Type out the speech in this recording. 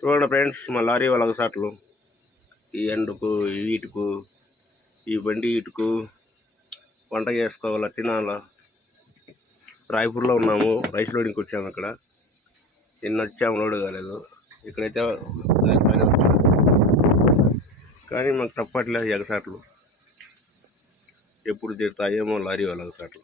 చూడండి ఫ్రెండ్స్, మా లారీ వాళ్ళ అగసాట్లు ఈ ఎండకు ఈ వీటుకు ఈ బండి వీటుకు వంట చేసుకోవాలా, తినాలా. రాయపూర్లో ఉన్నాము, రైస్ లోడింగ్కి వచ్చాము. ఇక్కడ నిన్న వచ్చాము, లోడ్ కాలేదు. ఇక్కడైతే కానీ మాకు తప్పట్లేదు. ఎగసాట్లు ఎప్పుడు తీరుతాయేమో లారీ వాళ్ళ అగసాట్లు.